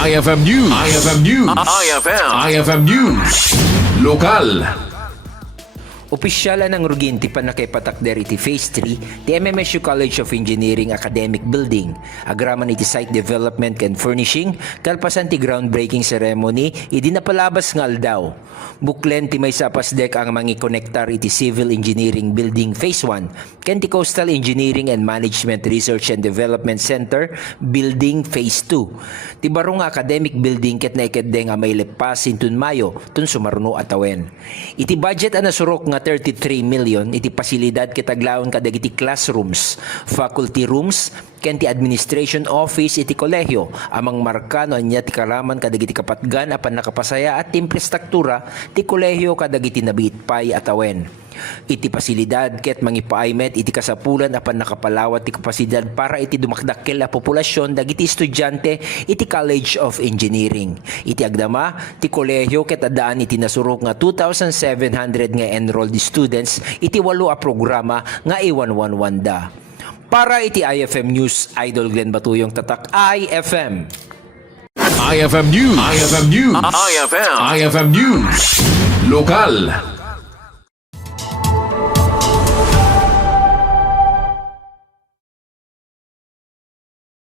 IFM News. IFM News. IFM News. Lokal. Opisyala ng Ruginti pa nakaipatakder iti Phase 3 ti MMSU College of Engineering Academic Building. Agraman iti site development and furnishing, kalpasan ti groundbreaking ceremony, idi napalabas nga aldaw. Buklen ti may sapasdek ang mangi konektar iti Civil Engineering Building Phase 1, ken ti Coastal Engineering and Management Research and Development Center Building Phase 2. Ti barong academic building ket naikadde nga may lepas intun Mayo, tun sumarno atawen. Iti budget a nasurok nga 33 million iti pasilidad kitaglaon kadagiti classrooms, faculty rooms, ken ti administration office iti kolehiyo amang markano anya ti karaman kadagiti kapatgan apan nakapasaya at infrastruktura ti kolehiyo kadagiti nabiitpay atawen. Iti pasilidad ket mangipaaymet iti kasapulan apan nakapalawat ti kapasidad para iti dumakdakkel a populasyon dagiti estudyante iti College of Engineering. Iti agdama ti kolehiyo ket addaan iti nasurok nga 2,700 nga enrolled students iti 8 a programa nga iwanwanwan da. Para iti IFM News, Idol Glenn Batuyong tatak IFM. IFM News. IFM News. IFM News. Lokal.